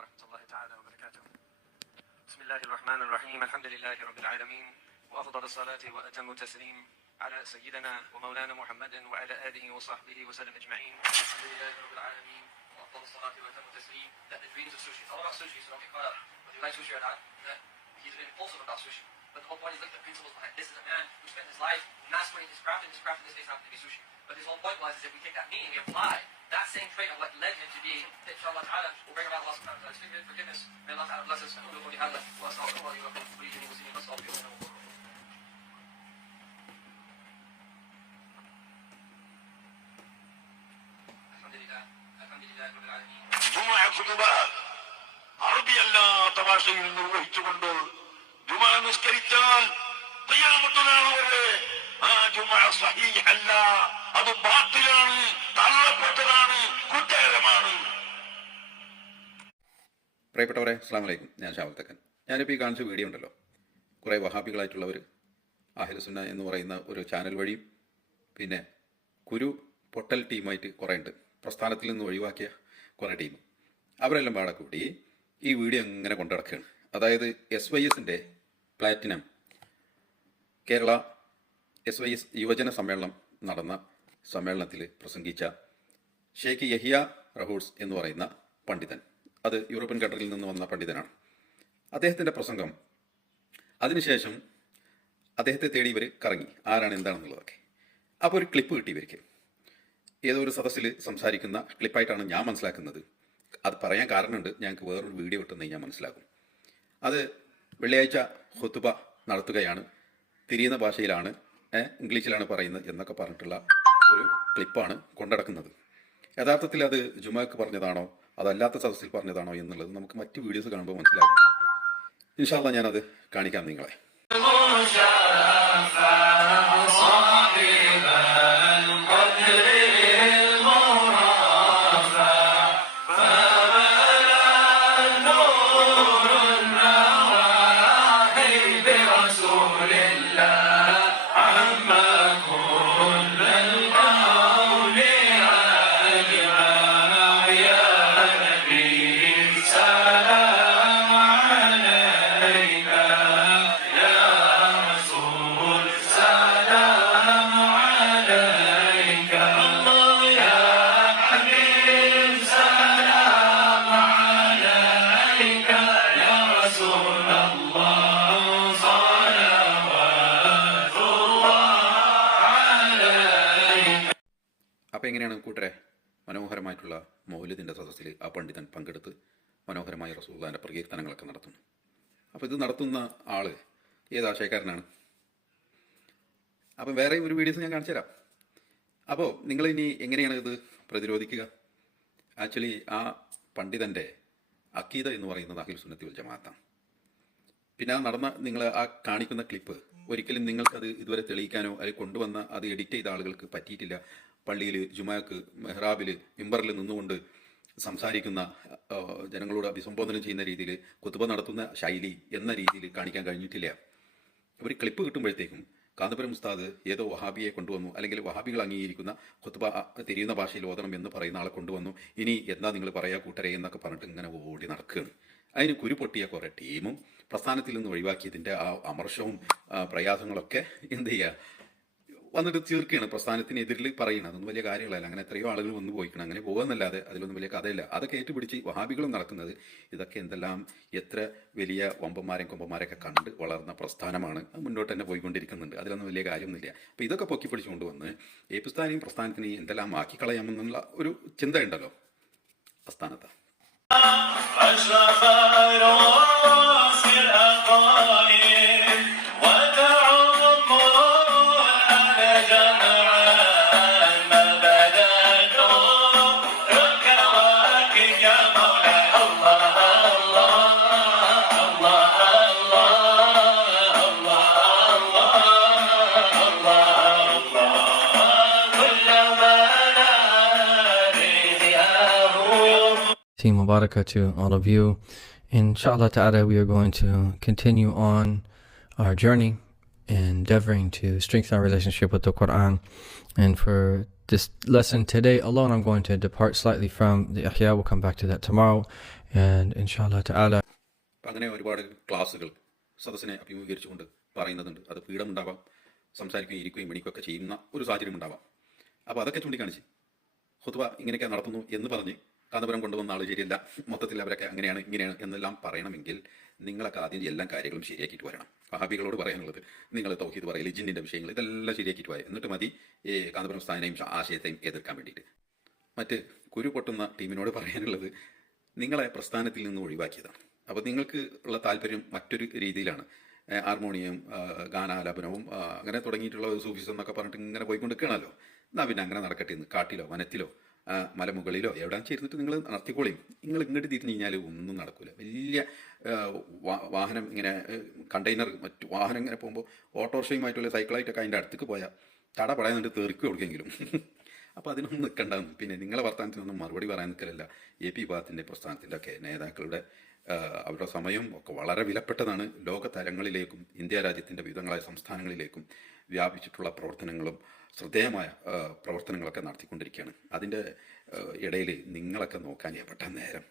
ورحمة الله تعالى وبركاته بسم الله الرحمن الرحيم الحمد لله رب العالمين وأفضل الصلاة وأتم التسليم على سيدنا ومولانا محمد وعلى آله وصحبه وسلم أجمعين الحمد لله رب العالمين وأفضل الصلاة وأتم التسليم That the dreams of sushi. All about sushi, get caught up. Whether you like sushi or not, that he's been impulsive about sushi. But the whole point is look at the principles behind. This is a man who spent his life mastering his craft, and his craft in this case happened to be sushi. But his whole point was is if we take that meaning, we apply that same trait of what led him to be, that inshallah ta'ala will bring about Allah subhanahu wa ta'ala's forgiveness. May Allah ta'ala bless us. ಜುಮ್ಮೆ ಕುಟುಂಬ ಅರಬಿಯೆಲ್ಲ ತಮಾಷೆಯನ್ನು ನಿರ್ವಹಿಸಿಕೊಂಡು ജുമാ നിസ്കരിച്ചാൽ അല്ല ആ ജുമാ സഹീഹല്ല. അത് ബാത്തിലാണ് തള്ളപ്പെട്ടതാണ് കുറ്റകരമാണ്. പ്രിയപ്പെട്ടവരെ അസ്സാം വലൈക്കും ഞാൻ ഷാവൽത്തക്കൻ ഞാനിപ്പോൾ ഈ കാണിച്ച വീഡിയോ ഉണ്ടല്ലോ. കുറേ വഹാബികളായിട്ടുള്ളവർ ആഹിലസുന്ന എന്ന് പറയുന്ന ഒരു ചാനൽ വഴിയും പിന്നെ കുരു പൊട്ടൽ ടീമായിട്ട് കുറേ ഉണ്ട് പ്രസ്ഥാനത്തിൽ നിന്ന് ഒഴിവാക്കിയ കുറേ ടീം. അവരെല്ലാം പാടെ കൂടി ഈ വീഡിയോ ഇങ്ങനെ കൊണ്ടു നടക്കുകയാണ് അതായത് എസ് വൈ എസിന്റെ platinum. Kerala S Y S യുവജന സമ്മേളനം നടന്ന സമ്മേളനത്തിൽ പ്രസംഗിച്ച ഷെയ്ഖ് യഹിയ റഹൂഡ്സ് എന്ന് പറയുന്ന പണ്ഡിതൻ. അത് യൂറോപ്യൻ കൺട്രിയിൽ നിന്ന് വന്ന പണ്ഡിതനാണ്. അദ്ദേഹത്തിന്റെ പ്രസംഗം അതിനുശേഷം അദ്ദേഹത്തെ തേടി ഇവർ കറങ്ങി. ആരാണ് എന്താണെന്നുള്ളതൊക്കെ. അപ്പോൾ ഒരു ക്ലിപ്പ് കിട്ടി ഇവർക്ക്. ഏതോ ഒരു സദസ്സിൽ സംസാരിക്കുന്ന ക്ലിപ്പായിട്ടാണ് ഞാൻ മനസ്സിലാക്കുന്നത്. അത് പറയാൻ കാരണമുണ്ട്. ഞങ്ങൾക്ക് വേറൊരു വീഡിയോ കിട്ടുന്നത് ഞാൻ മനസ്സിലാക്കും. അത് വെള്ളിയാഴ്ച ഹുത്തുബ നടത്തുകയാണ്. തിരിയുന്ന ഭാഷയിലാണ് ഇംഗ്ലീഷിലാണ് പറയുന്നത് എന്നൊക്കെ പറഞ്ഞിട്ടുള്ള ഒരു ക്ലിപ്പാണ് കൊണ്ടടക്കുന്നത്. യഥാർത്ഥത്തിൽ അത് ജുമാക്ക് പറഞ്ഞതാണോ അതല്ലാത്ത സദസ്സിൽ പറഞ്ഞതാണോ എന്നുള്ളത് നമുക്ക് മറ്റ് വീഡിയോസ് കാണുമ്പോൾ മനസ്സിലാകും. ഇൻഷാല്ല ഞാനത് കാണിക്കാം നിങ്ങളെ. എങ്ങനെയാണ് കൂട്ടരെ? മനോഹരമായിട്ടുള്ള മൗലിദിന്റെ സദസ്സിൽ ആ പണ്ഡിതൻ പങ്കെടുത്ത് മനോഹരമായ റസൂള്ളാന്റെ പ്രകീർത്തനങ്ങളൊക്കെ നടത്തുന്നു. അപ്പോൾ ഇത് നടത്തുന്ന ആൾ ഏത് ആശയക്കാരനാണ്? അപ്പം വേറെ ഒരു വീഡിയോസ് ഞാൻ കാണിച്ചു തരാം അപ്പോൾ നിങ്ങൾ ഇനി എങ്ങനെയാണ് ഇത് പ്രതിരോധിക്കുക? ആക്ച്വലി ആ പണ്ഡിതന്റെ അക്കീത എന്ന് പറയുന്നത് അഖിൽ സുന്നത്തി വൽ ജമാഅത്താണ്. പിന്നെ ആ നടന്ന നിങ്ങൾ ആ കാണിക്കുന്ന ക്ലിപ്പ് ഒരിക്കലും നിങ്ങൾക്കത് ഇതുവരെ തെളിയിക്കാനോ അല്ലെങ്കിൽ കൊണ്ടുവന്ന അത് എഡിറ്റ് ചെയ്ത ആളുകൾക്ക് പറ്റിയിട്ടില്ല. പള്ളിയിൽ ജുമാക്ക് മെഹ്റാബിൽ മിമ്പറിൽ നിന്നുകൊണ്ട് സംസാരിക്കുന്ന ജനങ്ങളോട് അഭിസംബോധന ചെയ്യുന്ന രീതിയിൽ കുത്തുബ നടത്തുന്ന ശൈലി എന്ന രീതിയിൽ കാണിക്കാൻ കഴിഞ്ഞിട്ടില്ല. ഒരു ക്ലിപ്പ് കിട്ടുമ്പോഴത്തേക്കും കാന്തപുരം ഉസ്താദ് ഏതോ വഹാബിയെ കൊണ്ടുവന്നു അല്ലെങ്കിൽ വഹാബികൾ അംഗീകരിക്കുന്ന കുത്തുബ തിരിയുന്ന ഭാഷയിൽ ഓതണം എന്ന് പറയുന്ന ആളെ കൊണ്ടുവന്നു. ഇനി എന്താ നിങ്ങൾ പറയാ കൂട്ടരെ എന്നൊക്കെ പറഞ്ഞിട്ട് ഇങ്ങനെ ഓടി നടക്കുകയാണ് അതിന് കുരു പൊട്ടിയ കുറേ ടീമും പ്രസ്ഥാനത്തിൽ നിന്ന് ഒഴിവാക്കിയതിന്റെ ആ അമർഷവും പ്രയാസങ്ങളൊക്കെ എന്ത് ചെയ്യുക വന്നിട്ട് തീർക്കുകയാണ്. പ്രസ്ഥാനത്തിനെതിരിൽ പറയുന്നത് അതൊന്നും വലിയ കാര്യങ്ങളല്ല. അങ്ങനെ എത്രയോ ആളുകൾ വന്നു പോയിക്കണം. അങ്ങനെ പോകുന്നല്ലാതെ അതിലൊന്നും വലിയ കഥയില്ല. അതൊക്കെ ഏറ്റുപിടിച്ച് വഹാബികളും നടക്കുന്നത് ഇതൊക്കെ എന്തെല്ലാം എത്ര വലിയ വമ്പന്മാരെയും കൊമ്പന്മാരെയൊക്കെ കണ്ട് വളർന്ന പ്രസ്ഥാനമാണ്. മുന്നോട്ട് തന്നെ പോയിക്കൊണ്ടിരിക്കുന്നുണ്ട്. അതിലൊന്നും വലിയ കാര്യമൊന്നുമില്ല. അപ്പോൾ ഇതൊക്കെ പൊക്കി പിടിച്ചുകൊണ്ട് വന്ന് ഏപ്പിസ്ഥാനെയും പ്രസ്ഥാനത്തിനെയും എന്തെല്ലാം ആക്കി കളയാമെന്നുള്ള ഒരു ചിന്ത ഉണ്ടല്ലോ പ്രസ്ഥാനത്താണ് Team Mubarakah to all of you. Inshallah ta'ala, we are going to continue on our journey endeavoring to strengthen our relationship with the Quran. And for this lesson today alone, I'm going to depart slightly from the Ihya. We'll come back to that tomorrow. And inshallah ta'ala, അപ്പം അങ്ങനെ ഒരുപാട് ക്ലാസ്സുകൾ സദസ്സിനെ അഭിമുഖീകരിച്ചുകൊണ്ട് പറയുന്നതുണ്ട് അത് പീഡമുണ്ടാവാം സംസാരിക്കുകയും ഇരിക്കുകയും എണീക്കുകയൊക്കെ ചെയ്യുന്ന ഒരു സാഹചര്യം ഉണ്ടാവാം അപ്പോൾ അതൊക്കെ ചൂണ്ടിക്കാണിച്ച് ഹുത്വ ഇങ്ങനെയൊക്കെ നടത്തുന്നു എന്ന് പറഞ്ഞ് കാന്തപുരം കൊണ്ടുവന്ന ആൾ ശരിയല്ല. മൊത്തത്തിൽ അവരൊക്കെ അങ്ങനെയാണ് ഇങ്ങനെയാണ് എന്നെല്ലാം പറയണമെങ്കിൽ നിങ്ങളൊക്കെ ആദ്യം എല്ലാ കാര്യങ്ങളും ശരിയാക്കിയിട്ട് വരണം. വഹാബികളോട് പറയാനുള്ളത് നിങ്ങൾ തൗഹീദ് പറയൽ ജിന്നിന്റെ വിഷയങ്ങൾ ഇതെല്ലാം ശരിയാക്കിയിട്ട് പോയാൽ എന്നിട്ട് മതി ഈ കാന്തപുരം സ്ഥാനയും ആശയത്തെയും എതിർക്കാൻ വേണ്ടിയിട്ട്. മറ്റ് കുരു പൊട്ടുന്ന ടീമിനോട് പറയാനുള്ളത് നിങ്ങളെ പ്രസ്ഥാനത്തിൽ നിന്ന് ഒഴിവാക്കിയതാണ്. അപ്പോൾ നിങ്ങൾക്ക് ഉള്ള താല്പര്യം മറ്റൊരു രീതിയിലാണ്. ഹാർമോണിയം ഗാനാലാപനവും അങ്ങനെ തുടങ്ങിയിട്ടുള്ള സൂഫിസം എന്നൊക്കെ പറഞ്ഞിട്ട് ഇങ്ങനെ പോയിക്കൊണ്ടിരിക്കണമല്ലോ എന്നാൽ പിന്നെ അങ്ങനെ നടക്കട്ടെ ഇന്ന് കാട്ടിലോ വനത്തിലോ മലമുകളിലോ എവിടെ ചേർന്നിട്ട് നിങ്ങൾ നടത്തിക്കോളിയും നിങ്ങൾ ഇങ്ങോട്ട് തിരിഞ്ഞു കഴിഞ്ഞാൽ ഒന്നും നടക്കില്ല വലിയ വാഹനം ഇങ്ങനെ കണ്ടെയ്നർ മറ്റു വാഹനം ഇങ്ങനെ പോകുമ്പോൾ ഓട്ടോറിക്ഷയുമായിട്ടുള്ള സൈക്കിളായിട്ടൊക്കെ അതിന്റെ അടുത്തേക്ക് പോയാൽ തട പടയുന്നുണ്ട് തെറിക്കും എവിടെയെങ്കിലും അപ്പോൾ അതിനൊന്നും നിൽക്കണ്ടെന്ന് പിന്നെ നിങ്ങളെ വർത്തമാനത്തിനൊന്നും മറുപടി പറയാൻ നിൽക്കലല്ല എ പി വിഭാഗത്തിന്റെ പ്രസ്ഥാനത്തിന്റെ നേതാക്കളുടെ അവരുടെ സമയം ഒക്കെ വളരെ വിലപ്പെട്ടതാണ്. ലോക തലങ്ങളിലേക്കും ഇന്ത്യ രാജ്യത്തിന്റെ വിവിധങ്ങളായ സംസ്ഥാനങ്ങളിലേക്കും വ്യാപിച്ചിട്ടുള്ള പ്രവർത്തനങ്ങളും ശ്രദ്ധേയമായ പ്രവർത്തനങ്ങളൊക്കെ നടത്തിക്കൊണ്ടിരിക്കുകയാണ്. അതിന്റെ ഇടയിൽ നിങ്ങളൊക്കെ നോക്കാൻ എപ്പെട്ട നേരം.